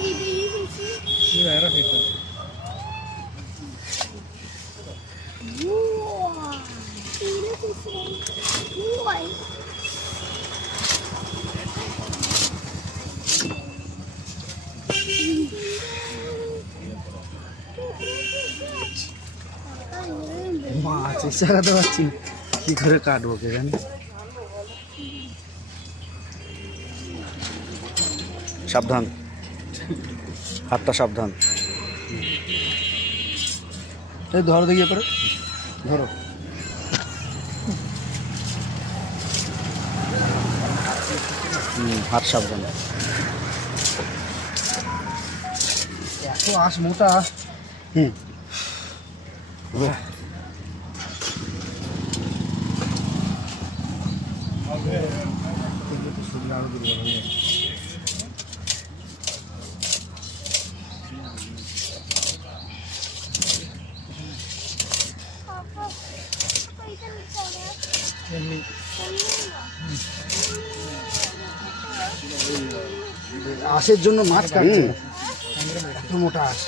ये vera fish है। মাছ এসে কাটতে পারছি কি করে কাটবো কে জানি। সাবধান, হাতটা সাবধান। এই ধরো দেখি করে, ধরো। হাত সাবধান। এত আঁশ মোটা। আঁশের জন্য মাছ কাটছে, এত মোটা আঁশ।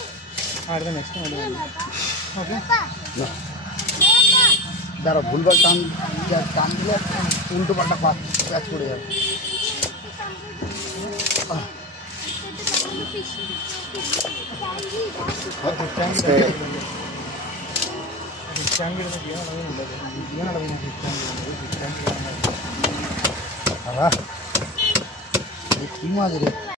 দাঁড়া, ভুলবার টান টান দিলে উল্টো পাল্টা প্যাচ পড়ে যাবে। কি মাছ রে?